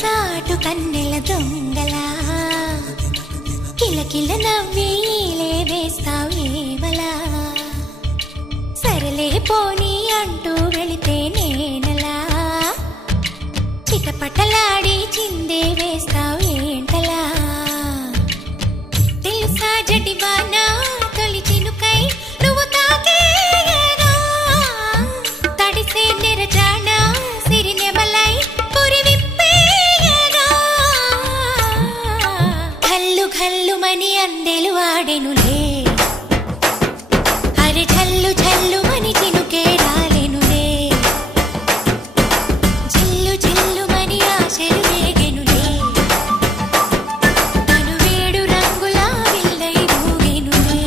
చాటు కన్నెల దొంగలా కిలకిల నవ్వీలే వేస్తావేవలా సరలే పోనీ అంటూ వెళితే నేనలా చిటపటలాడి చిందే వేస్తావేంటలా తెలుసా జడివానా తొలి చినుకై నువ్వు తాకేయగా తడిసే నిరజానా సిరినెమలై పురి విప్పేయగా ఘల్లు ఘల్లుమని అందెలు ఆడెనులే అరే ఝల్లు ఝల్లుమని చినుకే రాలెనులే జిల్లు జిల్లుమని ఆశలు రేగెనులే తను వేడు రంగుల విల్లై ఊగెనులే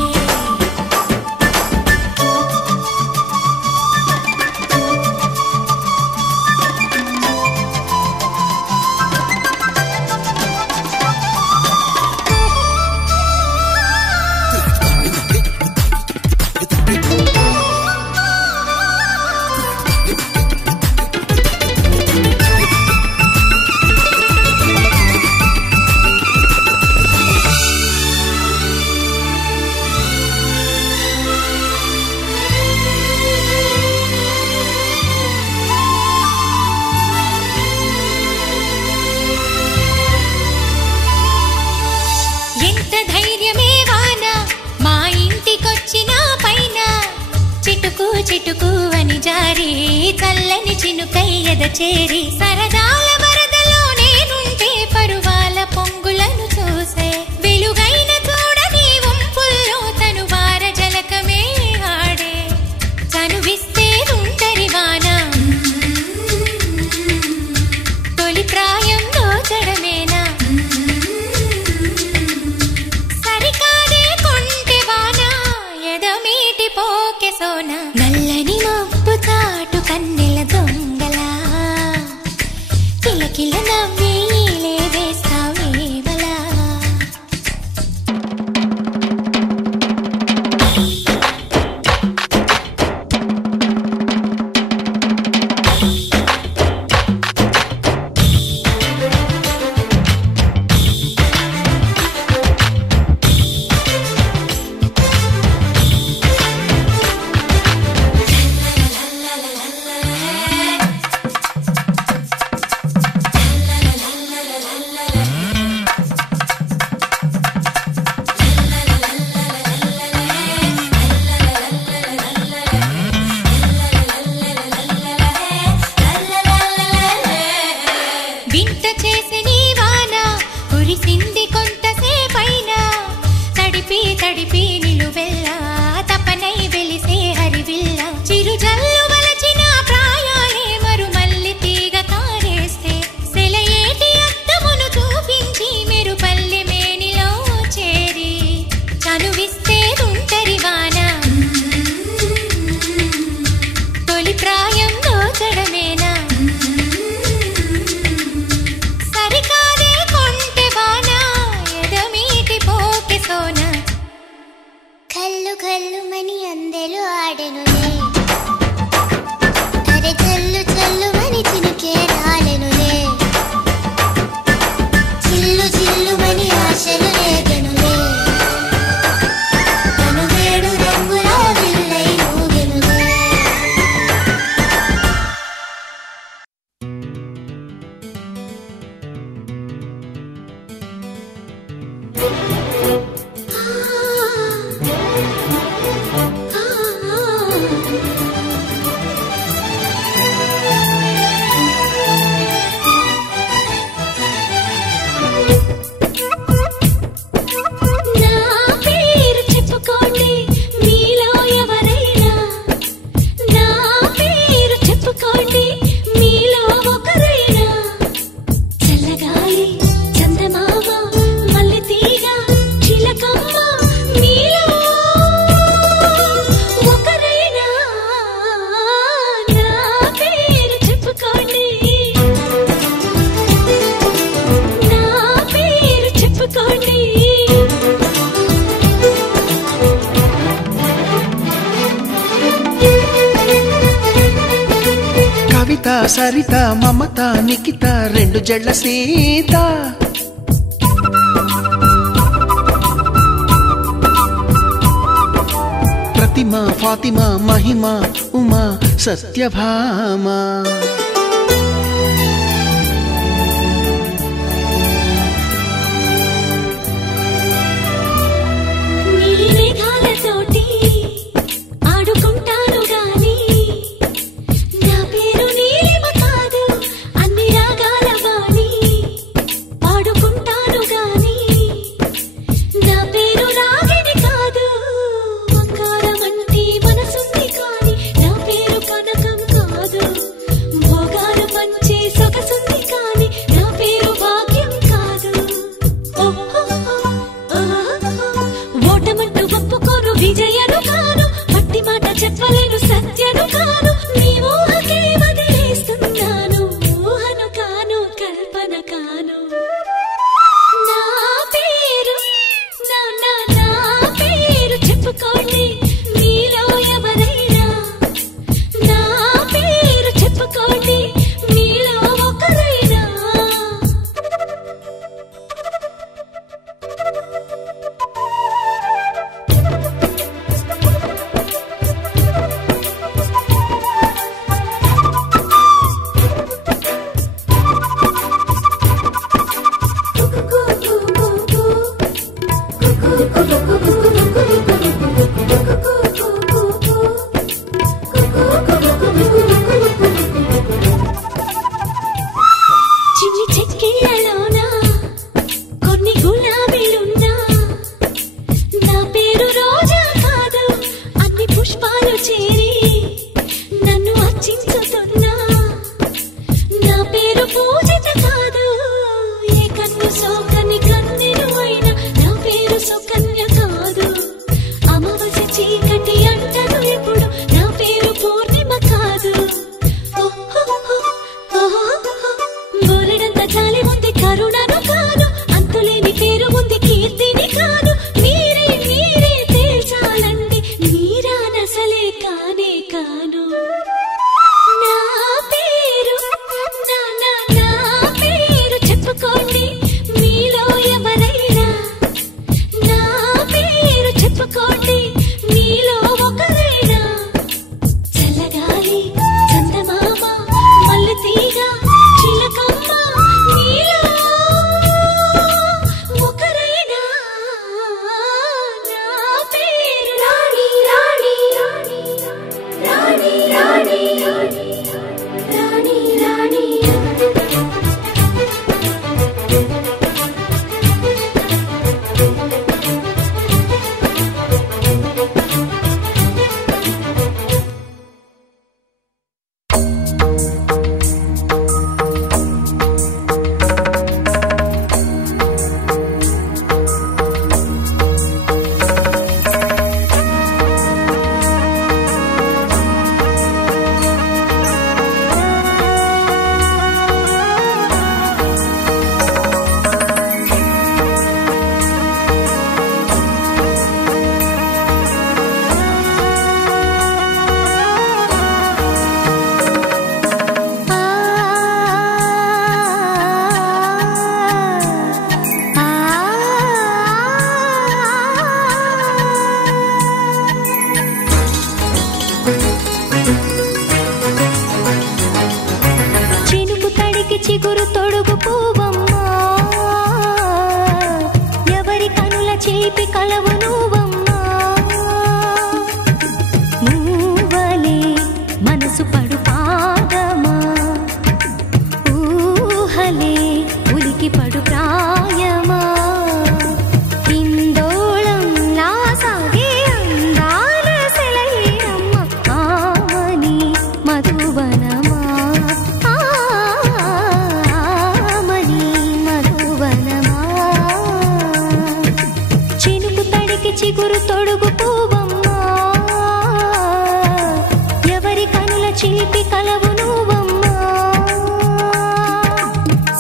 ఎంత ధైర్యమే వాన మా ఇంటికొచ్చిన పైన చిటుకు చిటుకు అని జారి చల్లని చినుకై ఎద చేరి సరదాల వరదలో నేనుంటే పరువాల పొంగులను చూసే వెలుగైన చూడని వంపుల్లో తను వార జలకమే ఆడే చనువిస్తే ఉంటరి వాన తొలి ప్రాయం దోచడమేనా సరికాదే కొంటె వాన ఎదమీటి పోకె సోన నల్లని మబ్బు చాటు కన్నెల దొంగలా కిలకిల నవ్వీలే వేస్తావేవలా సరిత మమత నిఖిత రెండు జడ్ల సీత ప్రతిమా ఫాతిమా మహిమా ఉమా సత్యభామ చిగురు తొడుగు పూవమ్మా ఎవరి కనుల చేపి కలవు నువ్వమ్మా నువ్వలే మనసు పడు పాదమా ఊహలే ఉలికి పడు ప్రాయమా ఇందోళంలా సాగే అందాల సెలయేరమ్మ ఆమని మధువనమా చిగురు తొడుగు పూవమ్మా ఎవరి కనుల చిలిపి కలవు నువ్వమ్మా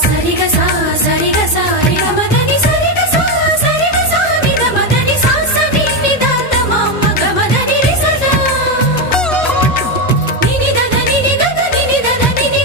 సరిగ సా సరిగ సా రిగ మదని సరిగ సా సరిగ సా నిద మదని సా సని నిదాత మమ్మ గమదని రిసద నిని దద నిని దద నిని దద నిని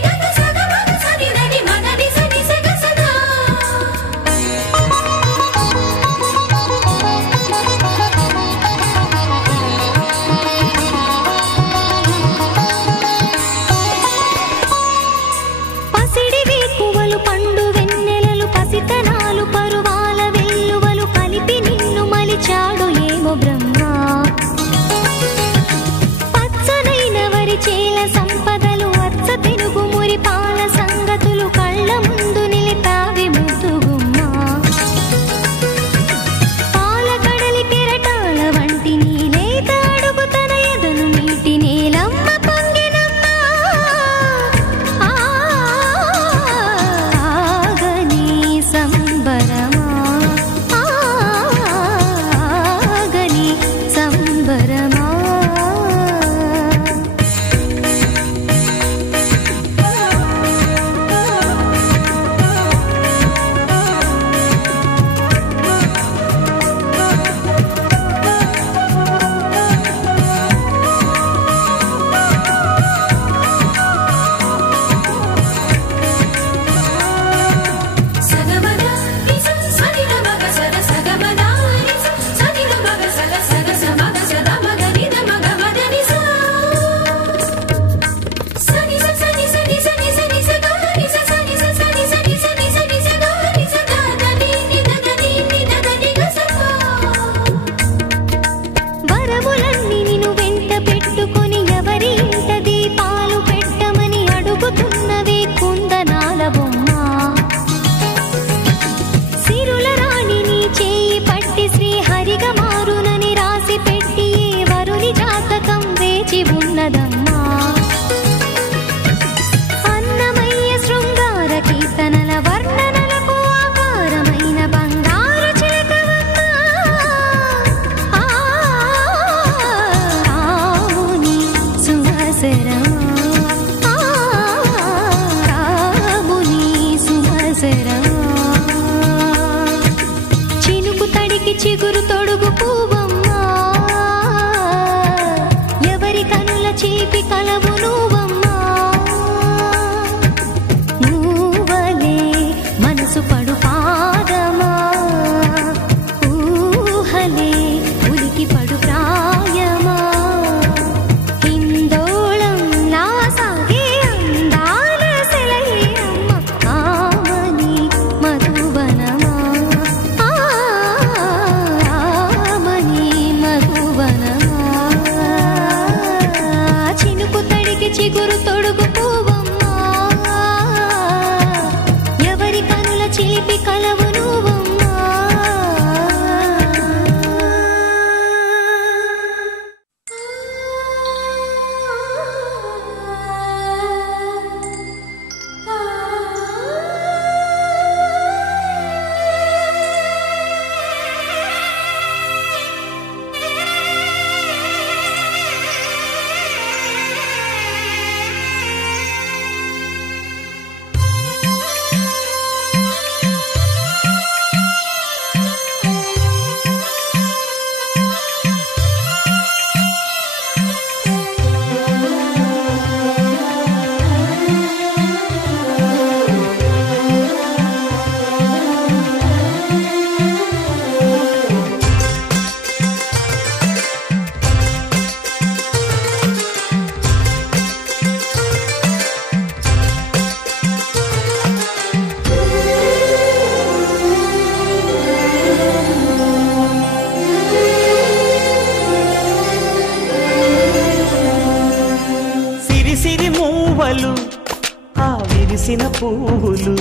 విరిసిన పువ్వులు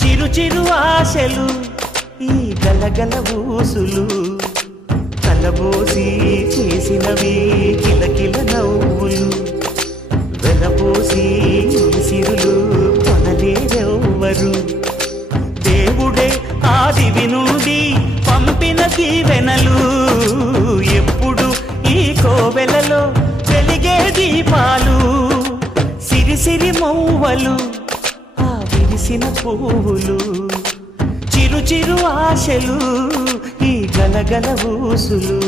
చిరు చిరు ఆశలు ఈ గలగల ఊసులు కలబోసి చేసినవి కిలకిల నవ్వులు వెలపోసి సిరులు కొనలేరెవ్వరు దేవుడే ఆదివి నుండి పంపిన దీవెనలు ఎప్పుడు ఈ కోవెలలో వెలిగే దీపాలు సిరి సిరి మౌవలు ఆ విరిసిన పువ్వులు చిరు చిరు ఆశలు ఈ గలగల ఊసులు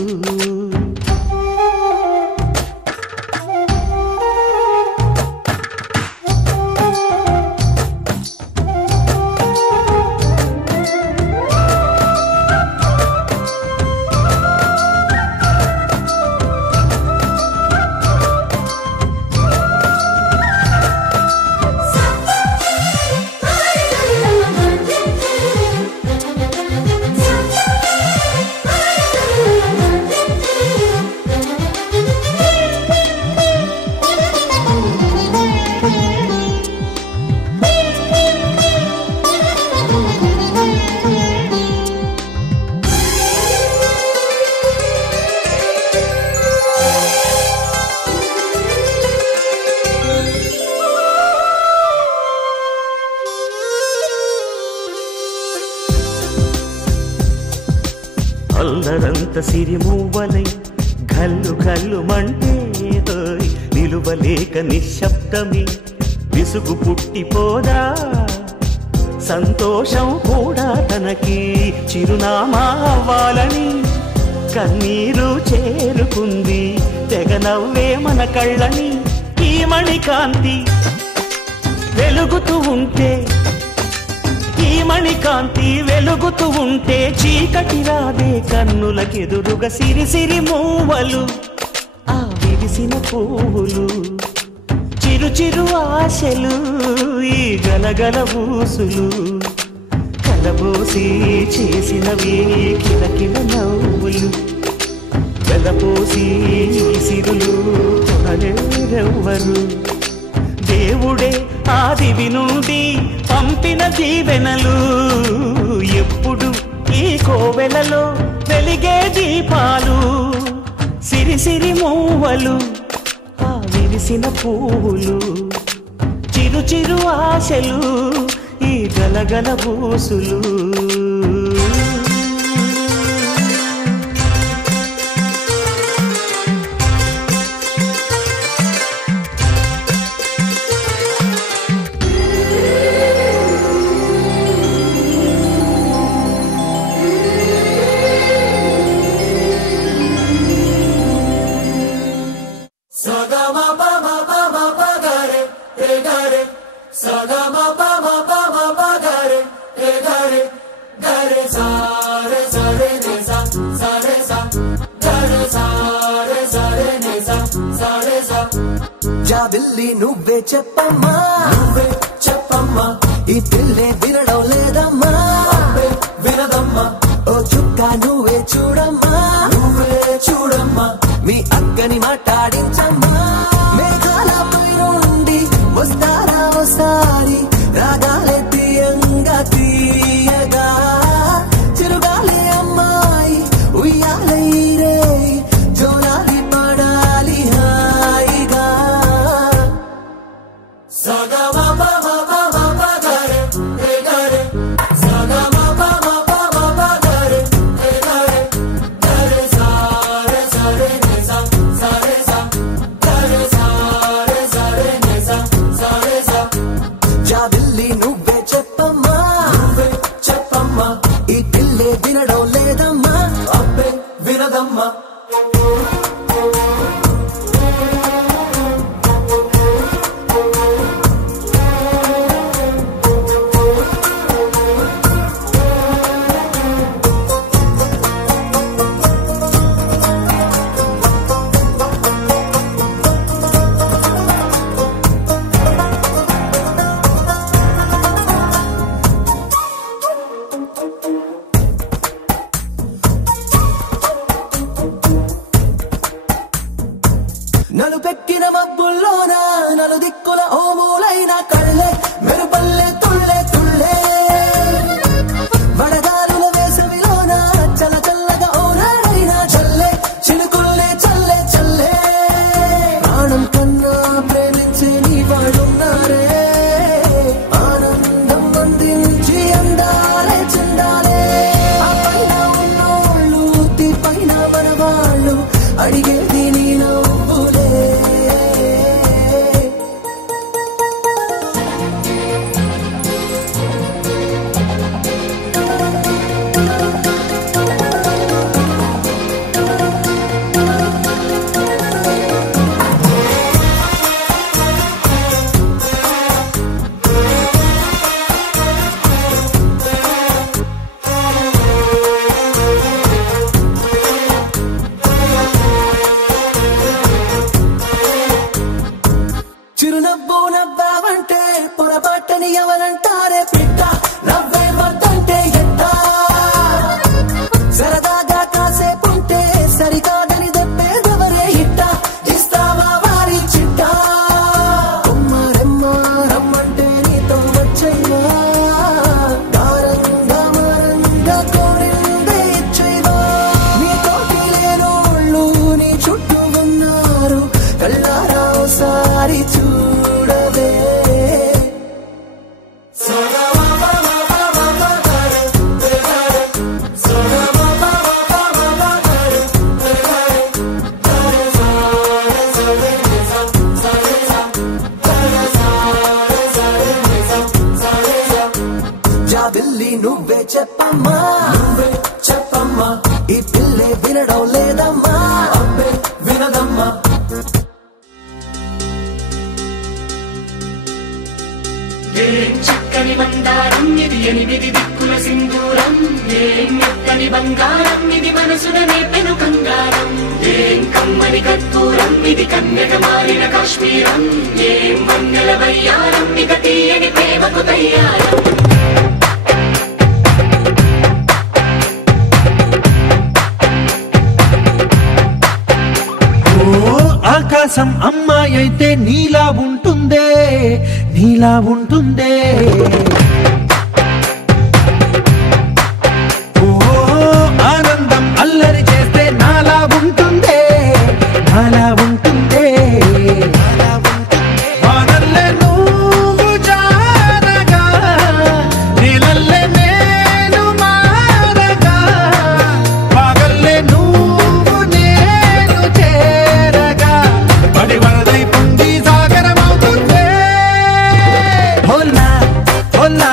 అల్లరంత సిరిమువ్వలై గల్లు గల్లు మంటే నిలువలేక నిశ్శబ్దమి విసుగు పుట్టిపోదా సంతోషం కూడా తనకి చిరునామా అవ్వాలని కన్నీరు చేరుకుంది తెగ నవ్వే మన కళ్ళని ఈ మణికాంతి వెలుగుతూ ఉంటే ఈ మణికాంతి వెలుగుతూ ఉంటే చీకటి రాదే కన్నులకెదురుగా సిరి సిరి మూవలు ఆ విరిసిన పువ్వులు చిరు చిరు ఆశలు ఈ గలగల ఊసులు కలబోసి చేసినవి కిలకిల నవ్వులు వెలపోసి సిరులు కొనలేరెవ్వరు దేవుడే ఆదివి నుండి పంపిన దీవెనలు ఎప్పుడు ఈ కోవెలలో వెలిగే దీపాలు సిరి సిరి మూవలు ఆ విరిసిన పువ్వులు చిరు చిరు ఆశలు ఈ గలగల ఊసులు జాబిల్లి నువ్వే చెప్పమ్మా ఈ పిల్లే వినడం లేదమ్మా వినదమ్మా ఓ చుక్క నువ్వే చూడమ్మా మీ అక్కని మాట్లాడించమ్మా మేఘాలపై నుండి వస్తారా ఒకసారి రాగాలే తీయగా చిరుగాలి అమ్మాయి ఉయ్యాలే రే జోలాలి పడాలి హాయిగా జాబిల్లి నువ్వే చెప్పమ్మా ఈ పిల్లే వినడం లేదమ్మా అబ్బే వినదమ్మా నలు పెట్టిన మబ్బుల్లోన నలు దిక్కుల ఓ మూలైన కళ్ళే వాళ్ళు అడిగేది నీ నవ్వులే. చిరునవ్వు నవ్వావంటే పొరపాటని ఎవరంటారే పిట్ట, నవ్వే వద్దంటే ఎట్ట, సరదాగా కాసేపుంటే సరికాదని దెబ్బేదెవరే ఇట్ట, ఇస్తావా వారి చిట్ట, కొమ్మరెమ్మ రమ్మంటే నీతో వచ్చైవా, దారంగా మరంగా కోరిందే ఇచ్చైవా, నీతోటి లేనోళ్ళు నీ చుట్టూ ఉన్నారు, కళ్ళారా ఓసారి చూడవే. జాబిల్లి నువ్వే చెప్పమ్మా, నువ్వే చెప్పమ్మా, ఈ పిల్లే వినడం లేదమ్మా, అబ్బే వినదమ్మా. ఏం చక్కని మందారం ఇది, 8 దిక్కుల సింధూరం, ఏం మెత్తని బంగారం ఇది, మనసున నేపెను కంగారం, ఏం కమ్మని కర్పూరం ఇది, కన్యక మారిన కాశ్మీరం, ఏం వన్నెల వయ్యారం ఇక తీయని ప్రేమకు తయ్యారం. ఆకాశం అమ్మాయి అయితే నీలా ఉంటుందే, నీలా ఉంటుందే. ఓ ఆనందం అల్లరి చేస్తే నాలా ఉంటుందే, నాలా ఉంటుందే. వానల్లే నువ్వు జారగా, నీలల్లే నేను మారగా, పగల్లే నువ్వు నేను చేరగా, పడి వరదై పొంగి సాగరమవుతుందే. హోలా హోలా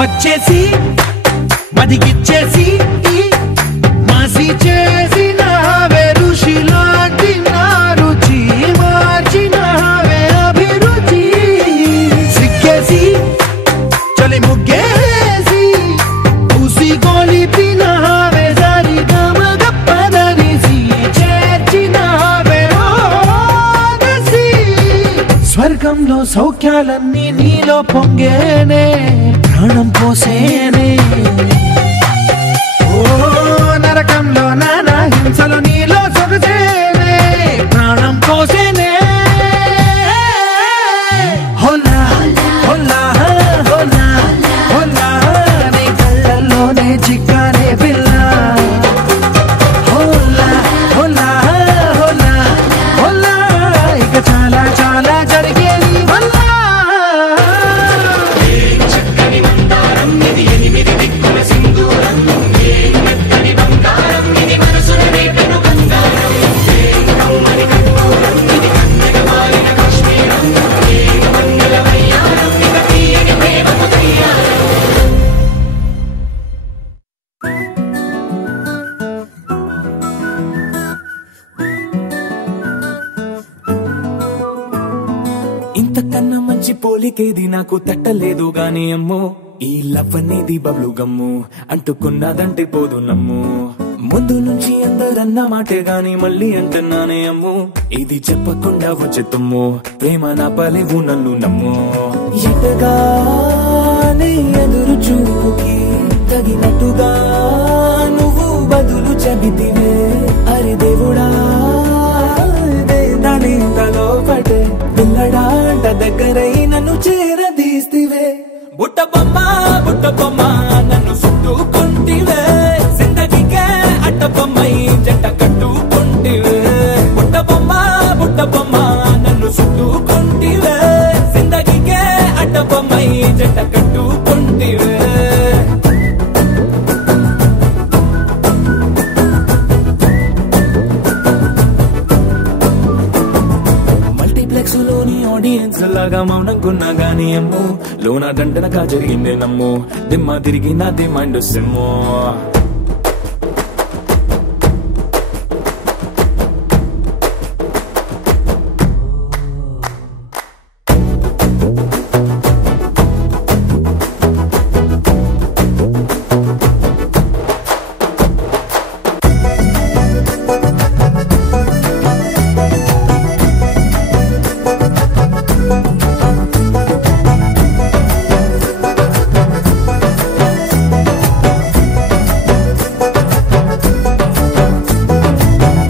వచ్చేసి మదిగిచ్చేసి మాసి చేసిన ఋషిలాంటి నా రుచి మార్చిన అభిరుచి సిగ్గేసి చలి ముగ్గేసి ఉసి గోలిపిన సరి గమగప్పదనిసి చేర్చిన స్వర్గంలో సౌఖ్యాలన్నీ నీలో పొంగేనే ప్రాణం పోసేనే ఓ నరకంలో నానా హింసలు నీలో సొగసేనే ప్రాణం పోసేనే హోలా హోలా హోలా హోలా నీ కళ్ళల్లోనే చిక్కానే పిల్ల హోలా హోలా హోలా హోలా ఇక చాలా చాలా జరిగేది వల్ల చక్కని మందారం ఇది 8 దిక్కుల సింధూరం మెత్తని బంగారం ఇది మనసున రేపెను బంగారం కమ్మని కర్పూరం ఇది కన్నెగ మారిన కాశ్మీరం మంగళ వయ్యారం ఇక తీయని ప్రేమకు తయ్యారం ఇంతకన్నా మంచి పోలికేది నాకు తట్టలేదు గాని అమ్మో ఈ లవ్ అనేది బబ్లు గమ్ము అంటుకున్నదంటే పోదు నమ్ము ముందు నుంచి అందరన్న మాటే గాని మళ్ళీ అంటున్నానే అమ్ము ఇది చెప్పకుండా వచ్చే తుమ్ము ప్రేమ నా పలేవు నన్ను నమ్ము ఎటగానే ఎదురు చూకి తగినట్టుగా నువ్వు బదులు చెబితివే అరి దేవుడా దాని తలో పడే పిల్లడాంట దగ్గరై నన్ను చేరదీస్తివే బుట్ట బొమ్మ నన్ను చుట్టుకుంటివే జిందగీకే అట్ట బొమ్మై జంట కట్టుకుంటివే బుట్ట బొమ్మ నన్ను చుట్టుకుంటివే జిందగీకే అట్ట బొమ్మై జంట కట్టుకుంటివే లోని ఆడియన్స్ లాగా మౌనంకున్నా గానీ అమ్ము లోన దండనగా జరిగిందే నమ్ము దిమ్మ తిరిగి నాదే మైండ్ సిమ్ము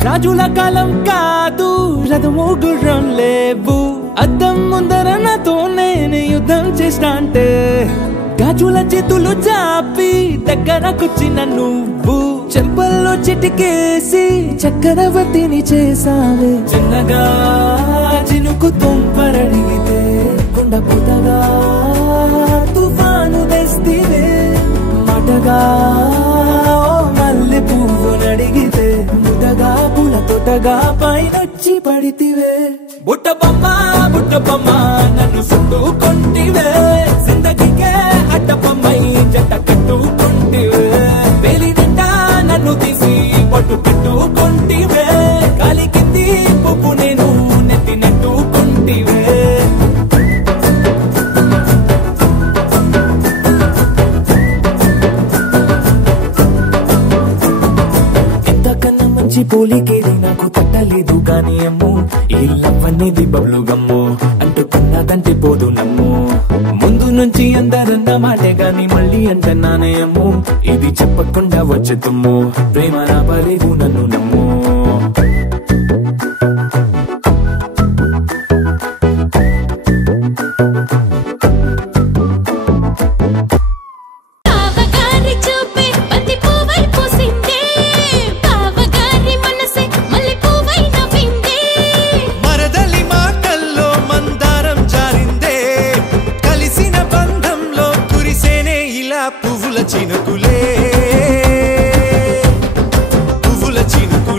రాజుల కాలం కాదు రథము గుర్రం లేవు అద్దం ముందర నాతో నేను యుద్ధం చేస్తా అంటే గాజుల చేతులు చాపి దగ్గరకొచ్చిన నువ్వు చెంపల్లో చిటికేసి చక్రవర్తిని చేసావే చిన్నగా చినుకు తుంపరడిగితే కొండ పుటగా తుఫాను తెస్తివే మాటగా మల్లె పువ్వు నడిగితే ముదగా పూల తోటగా పైనొచ్చి పడితివే బుట్ట బొమ్మ నన్ను చుట్టుకుంటివే జిందగీకే అట్ట బొమ్మై జంట కట్టుకుంటివే వేలి నిండా నన్ను తీసి పట్టు కట్టుకుంటివే కాలి కింది పువ్వు నేను నెత్తినట్టుకుంటివే పోలికేది నాకు తట్టలేదు గాని అమ్ము ఈ లవ్ అనేది బబ్లు గమ్ము అంటుకున్నదంటే పోదు నమ్ము ముందు నుంచి అందరన్న మాటే గాని మళ్ళీ అంటున్నానే అమ్ము ఇది చెప్పకుండా వచ్చే తుమ్ము ప్రేమ నా పలేవు నన్ను నమ్ము పువ్వుల చినుకులే పువ్వుల చినుకు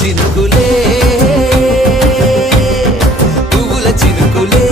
చినుకులే పువ్వుల చినుకులే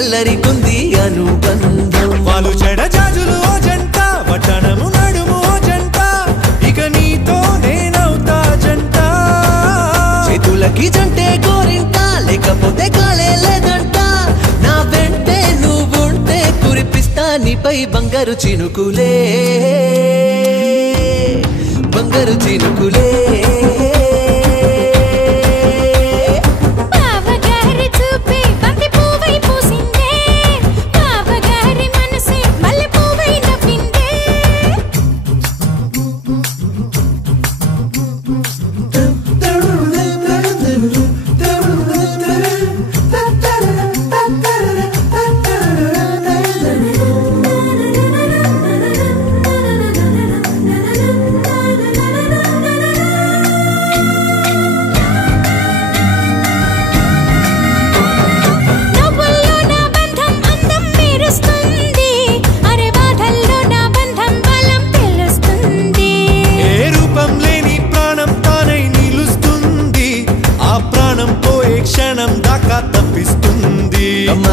అల్లరికుంది అనుబంధం వాళ్ళు చెడజాజులు ఓ జంట పట్టణము నడుము ఓ జంట ఇక నీతో నేనవుతా జంట చేతులకి జంటే గోరింట లేకపోతే కాలే లేదంట నా వెంటే నువ్వుంటే కురిపిస్తా నీపై బంగారు చినుకులే బంగారు చినుకులే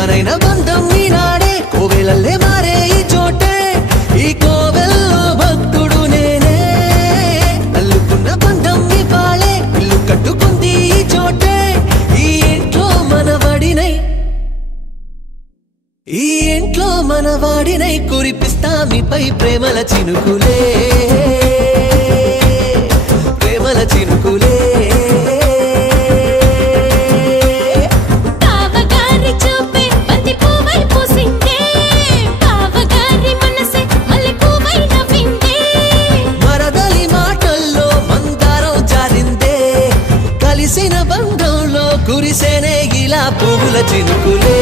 మనైన బంధం ఈనాడే కోవెలల్లే మారే ఈ చోటే ఈ కోవెల్లో భక్తుడు నేనే అల్లుకున్న బంధం ఇవాళే ఇల్లు కట్టుకుంది ఈ చోటే ఈ ఇంట్లో మనవాడినై కురిపిస్తా మీపై ప్రేమల చినుకులే ప్రేమల చినుకులే బంధంలో కురిసేనే ఇలా పువ్వుల చినుకులే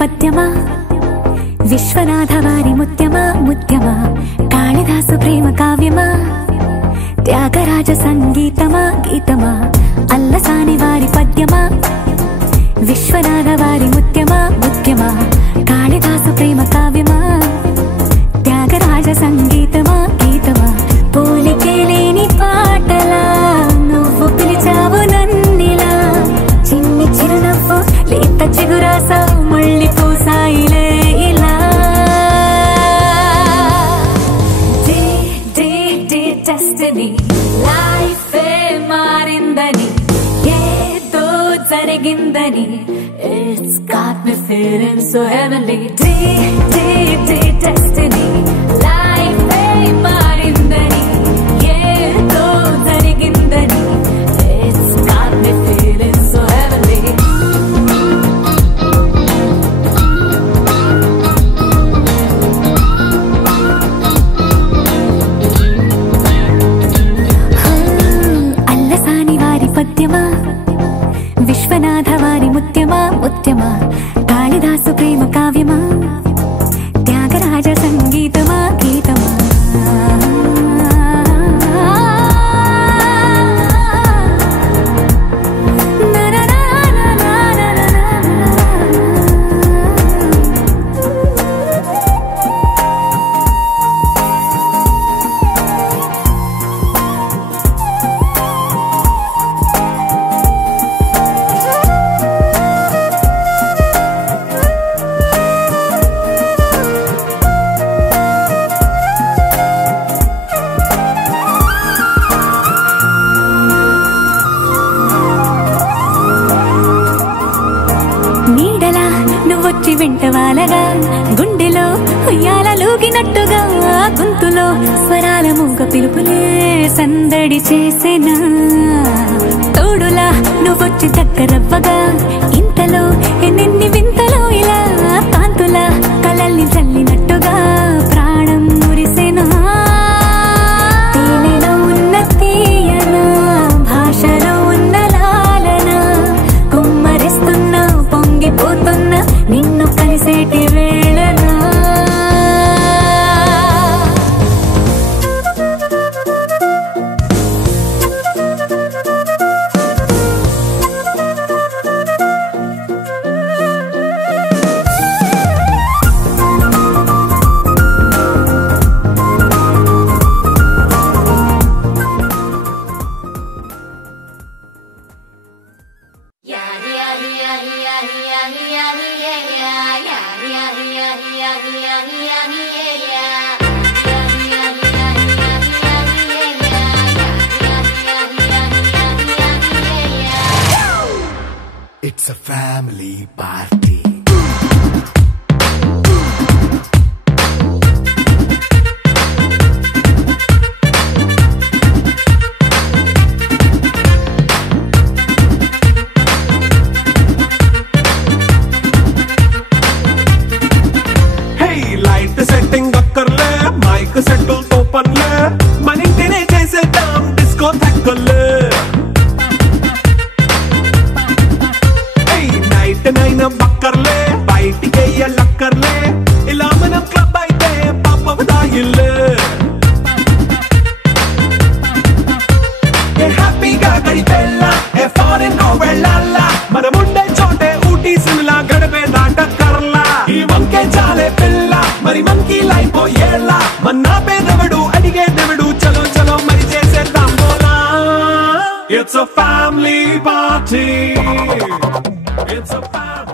పద్యమా విశ్వనాథ వారి ముత్యమా ముత్యమా కాళిదాసు ప్రేమ కావ్యమా త్యాగరాజ సంగీతమా గీతమా అల్లసాని వారి పద్యమా విశ్వనాథ వారి ముత్యమా ముత్యమా కాళిదాసు ప్రేమ కావ్యమా త్యాగరాజ సంగీతమా గీతమా పోలికే లేని పాటలా నువ్వు పిలిచావు నన్నిలా చిన్ని చిరునవ్వు లేత చిగురాసా మళ్ళీ పూసాయిలే ఇలా day day day destiny life మారిందని ఏదో జరిగిందని It's got me feeling so heavenly day day day destiny life marindani yedo zarigindani It's got me feeling so heavenly allasani vari padyama Viswanatha వారి ముత్యమా ముత్యమా కాళిదాసు ప్రేమ కావ్యమా త్యాగరాజ సంగీతమా గీతమా వచ్చి వెంటవాలగా గుండెలో ఉయ్యాలూగినట్టుగా గొంతులో స్వరాల మూగ పిలుపులే సందడి చేసేనా తోడులా నువ్వొచ్చి దగ్గరవ్వగా ఇంతలో ఎన్నెన్ని వింతలో ఇలా కాంతులా కలల్ని చల్లినట్టుగా ప్రాణం మురిసేనా తేనెలో ఉన్న తీయనా భాషలో ఉన్న లాలన కుమ్మరిస్తున్నా పొంగిపోతున్నా నిన్ను కలిసేటి వేళనా It's a family party. Hey, light setting akkarle, mic settle to panle, manintine chesedam disco thakkale. నైన బక్కర్లే బయటికి లక్కర్లే ఇలా మనం క్లబ్ అయితే పాపదాయిల్లే హ్యాపీగా గడిపెల్లా ఏ ఫారెన్ నో వెళ్ళాలా మనముండే చోటే ఊటీ సిమ్లా గడిపే దాటక్కర్లా ఈ వంకే చాలే పిల్ల మరి మంకీ లైఫ్ ఏళ్ళ మన్నా పేదవడు అడిగేదెవడు చలో చలో మరి చేసేద్దాం బోలా It's a family party. It's a family